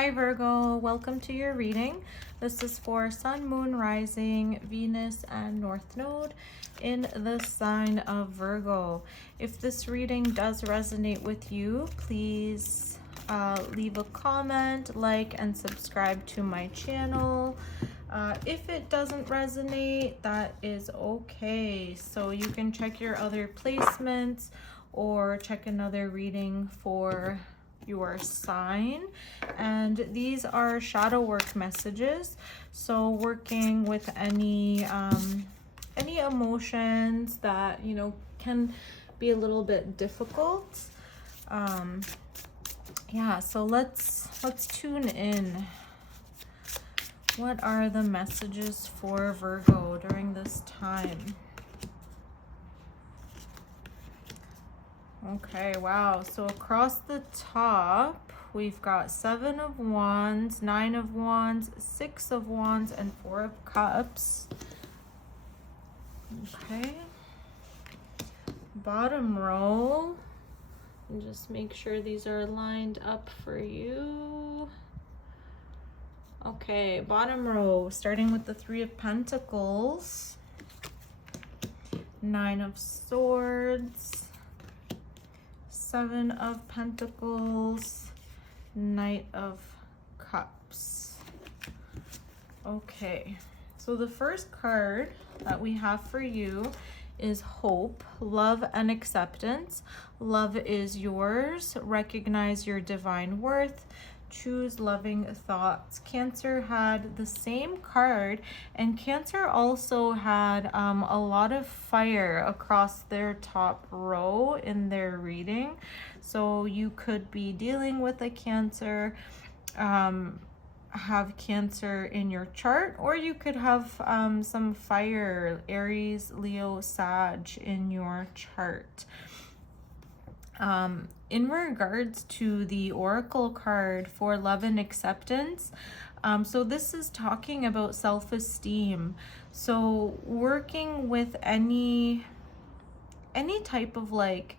Hi Virgo, welcome to your reading. This is for Sun, Moon, Rising, Venus, and North Node in the sign of Virgo. If this reading does resonate with you, please leave a comment, like, and subscribe to my channel. If it doesn't resonate, that is okay. So you can check your other placements or check another reading for your sign. And these are shadow work messages, so working with any emotions that can be a little bit difficult. Yeah, so let's tune in. What are the messages for Virgo during this time? Okay, wow. So across the top, we've got 7 of Wands, 9 of Wands, 6 of Wands, and 4 of Cups. Okay. Bottom row. And just make sure these are lined up for you. Okay, bottom row, starting with the 3 of Pentacles, 9 of Swords, 7 of Pentacles, Knight of Cups. Okay, so the first card that we have for you is Hope, Love, and Acceptance. Love is yours. Recognize your divine worth. Choose loving thoughts. Cancer had the same card, and Cancer also had a lot of fire across their top row in their reading. So you could be dealing with a Cancer, have Cancer in your chart, or you could have some fire, Aries, Leo, Sag in your chart. In regards to the Oracle card for Love and Acceptance, so this is talking about self-esteem. So working with any type of like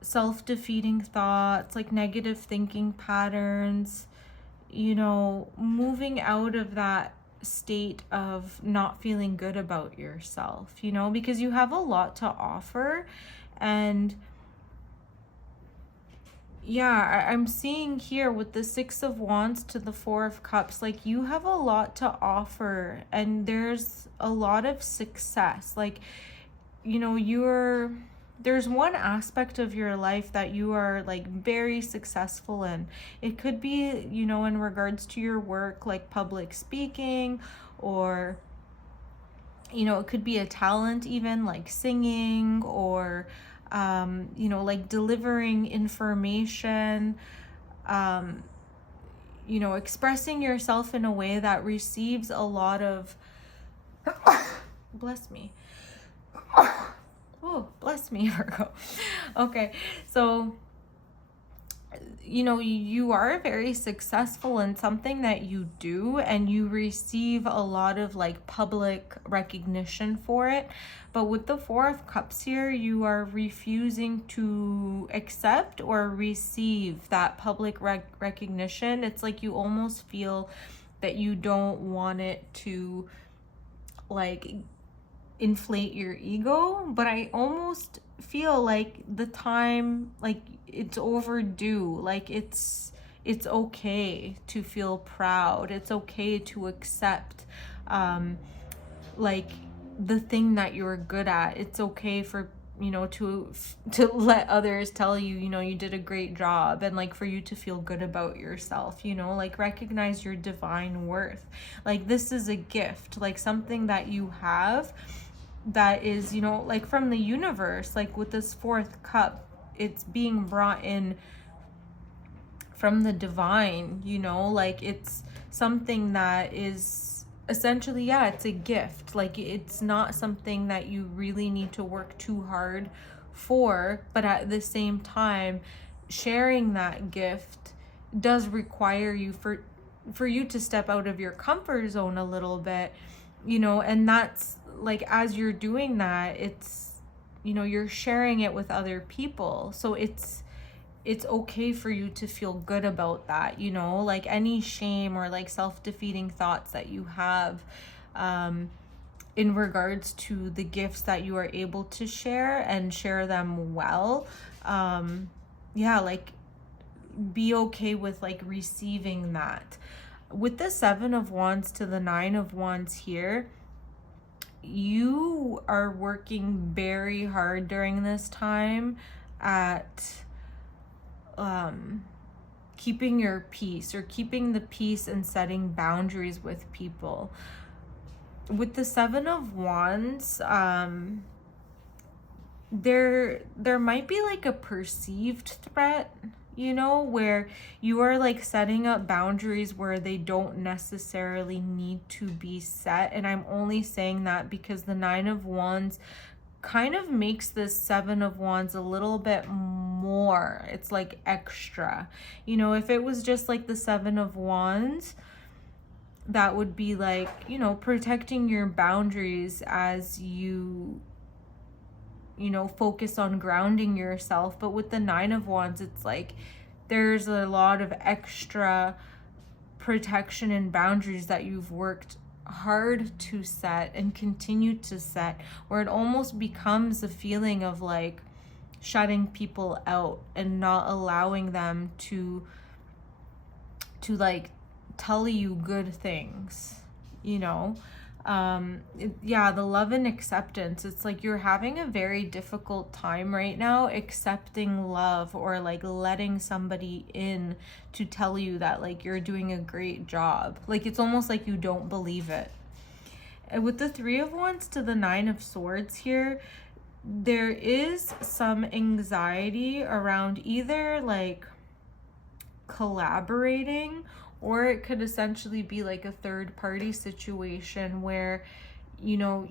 self-defeating thoughts, like negative thinking patterns, moving out of that state of not feeling good about yourself, because you have a lot to offer. And yeah, I'm seeing here with the 6 of Wands to the 4 of Cups, like you have a lot to offer and there's a lot of success. Like, there's one aspect of your life that you are like very successful in. It could be, in regards to your work, like public speaking, or, it could be a talent even like singing, or like delivering information, expressing yourself in a way that receives a lot of, bless me. Oh, bless me, Virgo. Okay, so, you are very successful in something that you do, and you receive a lot of like public recognition for it. But with the 4 of Cups here, you are refusing to accept or receive that public recognition. It's like you almost feel that you don't want it to like inflate your ego, but I almost feel like the time, like it's overdue. Like it's okay to feel proud. It's okay to accept like the thing that you're good at. It's okay for to let others tell you, you did a great job, and like for you to feel good about yourself, like recognize your divine worth. Like this is a gift, like something that you have that is, like from the universe. Like with this 4th cup, it's being brought in from the divine, like it's something that is essentially, yeah, it's a gift. Like it's not something that you really need to work too hard for, but at the same time, sharing that gift does require you for you to step out of your comfort zone a little bit, and that's like, as you're doing that, it's, you're sharing it with other people. So it's it's okay for you to feel good about that, you know, like any shame or like self-defeating thoughts that you have in regards to the gifts that you are able to share and share them well. Yeah, like be okay with like receiving that. With the 7 of Wands to the 9 of Wands here, you are working very hard during this time at keeping your peace, or keeping the peace and setting boundaries with people. With the 7 of Wands, there might be like a perceived threat, you know, where you are like setting up boundaries where they don't necessarily need to be set. And I'm only saying that because the 9 of Wands kind of makes this 7 of Wands a little bit more. It's like extra. You know, if it was just like the 7 of Wands, that would be like, you know, protecting your boundaries as you know, focus on grounding yourself. But with the 9 of Wands, it's like there's a lot of extra protection and boundaries that you've worked hard to set and continue to set, where it almost becomes a feeling of like shutting people out and not allowing them to like tell you good things, you know. Yeah, the love and acceptance, it's like you're having a very difficult time right now accepting love, or like letting somebody in to tell you that like you're doing a great job. Like it's almost like you don't believe it. And with the 3 of Wands to the 9 of Swords here, there is some anxiety around either like collaborating, or it could essentially be like a third party situation where, you know,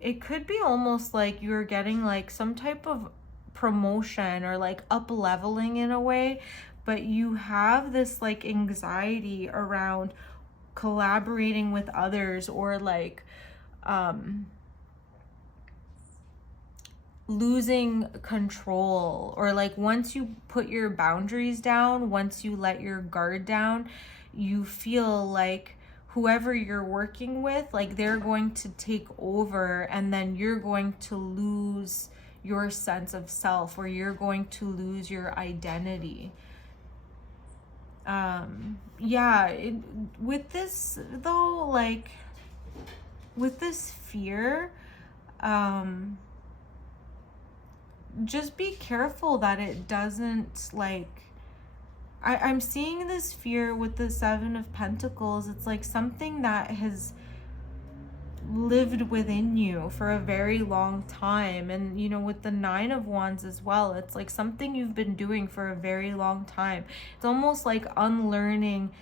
it could be almost like you're getting like some type of promotion or like up leveling in a way, but you have this like anxiety around collaborating with others, or like losing control, or like once you put your boundaries down, once you let your guard down, you feel like whoever you're working with, like they're going to take over, and then you're going to lose your sense of self, or you're going to lose your identity. Yeah, with this though, like with this fear, just be careful that it doesn't like, I'm seeing this fear with the 7 of Pentacles. It's like something that has lived within you for a very long time. And you know, with the 9 of Wands as well, it's like something you've been doing for a very long time. It's almost like unlearning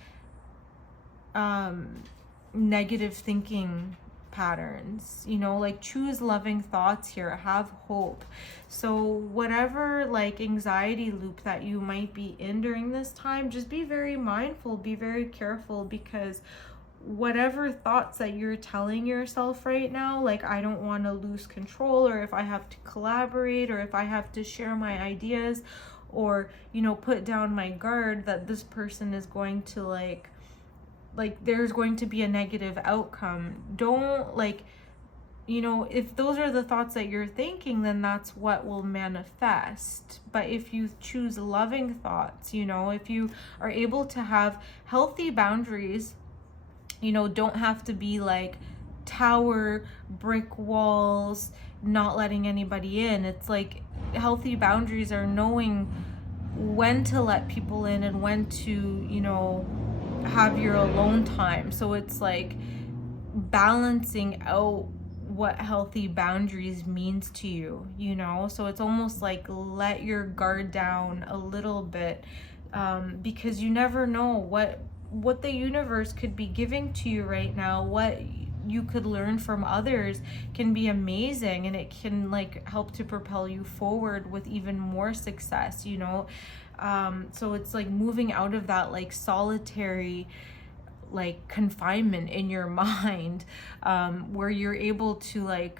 negative thinking patterns, you know, like choose loving thoughts here, have hope. So whatever like anxiety loop that you might be in during this time, just be very mindful, be very careful, because whatever thoughts that you're telling yourself right now, like I don't want to lose control, or if I have to collaborate, or if I have to share my ideas, or you know, put down my guard, that this person is going to like there's going to be a negative outcome. Don't like, you know, if those are the thoughts that you're thinking, then that's what will manifest. But if you choose loving thoughts, you know, if you are able to have healthy boundaries, you know, don't have to be like tower, brick walls, not letting anybody in. It's like healthy boundaries are knowing when to let people in and when to, you know, have your alone time. So it's like balancing out what healthy boundaries means to you, you know. So it's almost like let your guard down a little bit, because you never know what the universe could be giving to you right now. What you could learn from others can be amazing, and it can like help to propel you forward with even more success, you know. So it's like moving out of that like solitary like confinement in your mind, where you're able to like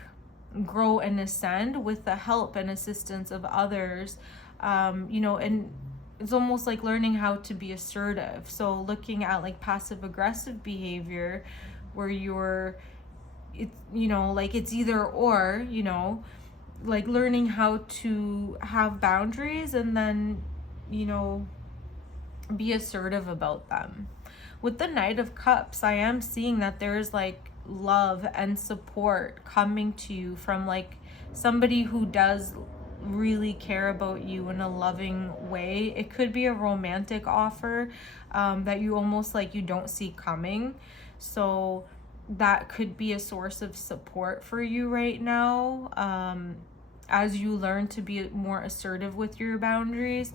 grow and ascend with the help and assistance of others. You know, and it's almost like learning how to be assertive. So looking at like passive aggressive behavior where it's, you know, like it's either or, you know, like learning how to have boundaries and then, you know, be assertive about them. With the Knight of Cups, I am seeing that there's like love and support coming to you from like somebody who does really care about you in a loving way. It could be a romantic offer that you almost like you don't see coming. So that could be a source of support for you right now, as you learn to be more assertive with your boundaries.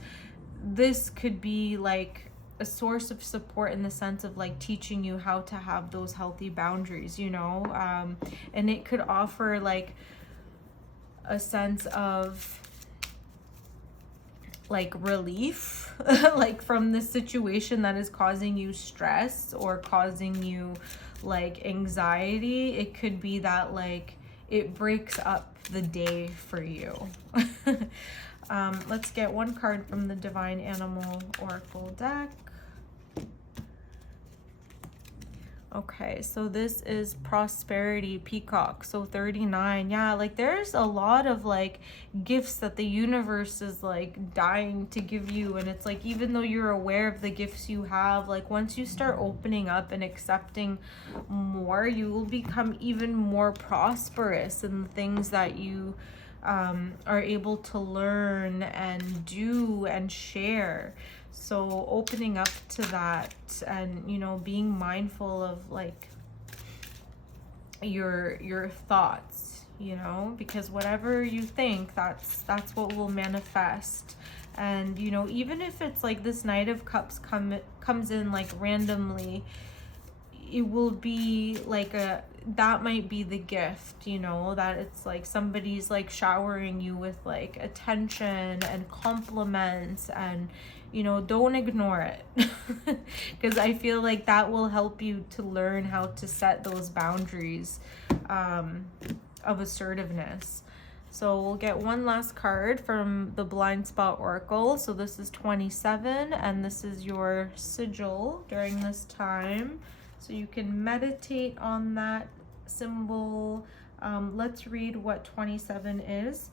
This could be like a source of support in the sense of like teaching you how to have those healthy boundaries, you know, and it could offer like a sense of like relief like from the situation that is causing you stress or causing you like anxiety. It could be that like it breaks up the day for you. Let's get one card from the Divine Animal Oracle deck. Okay, so this is Prosperity Peacock, so 39. Yeah, like there's a lot of like gifts that the universe is like dying to give you, and it's like even though you're aware of the gifts you have, like once you start opening up and accepting more, you will become even more prosperous in the things that you are able to learn and do and share. So opening up to that and, you know, being mindful of like your thoughts, you know, because whatever you think, that's what will manifest. And, you know, even if it's like this Knight of Cups comes in like randomly, it will be like that might be the gift, you know, that it's like somebody's like showering you with like attention and compliments, and you know, don't ignore it because I feel like that will help you to learn how to set those boundaries of assertiveness. So we'll get one last card from the Blind Spot Oracle. So this is 27, and this is your sigil during this time. So you can meditate on that symbol. Let's read what 27 is.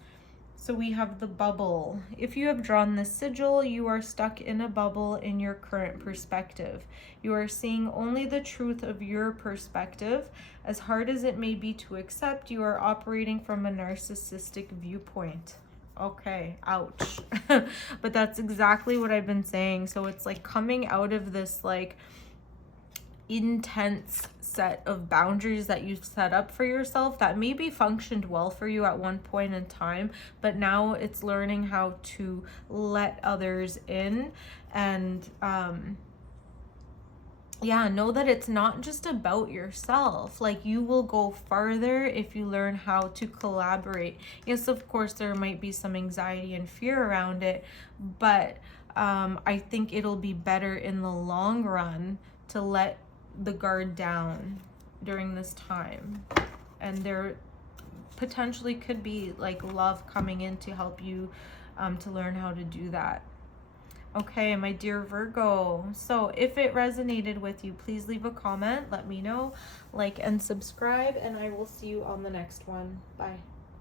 So we have the bubble. If you have drawn this sigil, you are stuck in a bubble in your current perspective. You are seeing only the truth of your perspective. As hard as it may be to accept, you are operating from a narcissistic viewpoint. Okay, ouch. But that's exactly what I've been saying. So it's like coming out of this like intense set of boundaries that you set up for yourself that maybe functioned well for you at one point in time, but now it's learning how to let others in. And yeah, know that it's not just about yourself. Like you will go farther if you learn how to collaborate. Yes, of course there might be some anxiety and fear around it, but I think it'll be better in the long run to let the guard down during this time. And there potentially could be like love coming in to help you to learn how to do that. Okay, my dear Virgo, so if it resonated with you, please leave a comment, let me know, like and subscribe, and I will see you on the next one. Bye.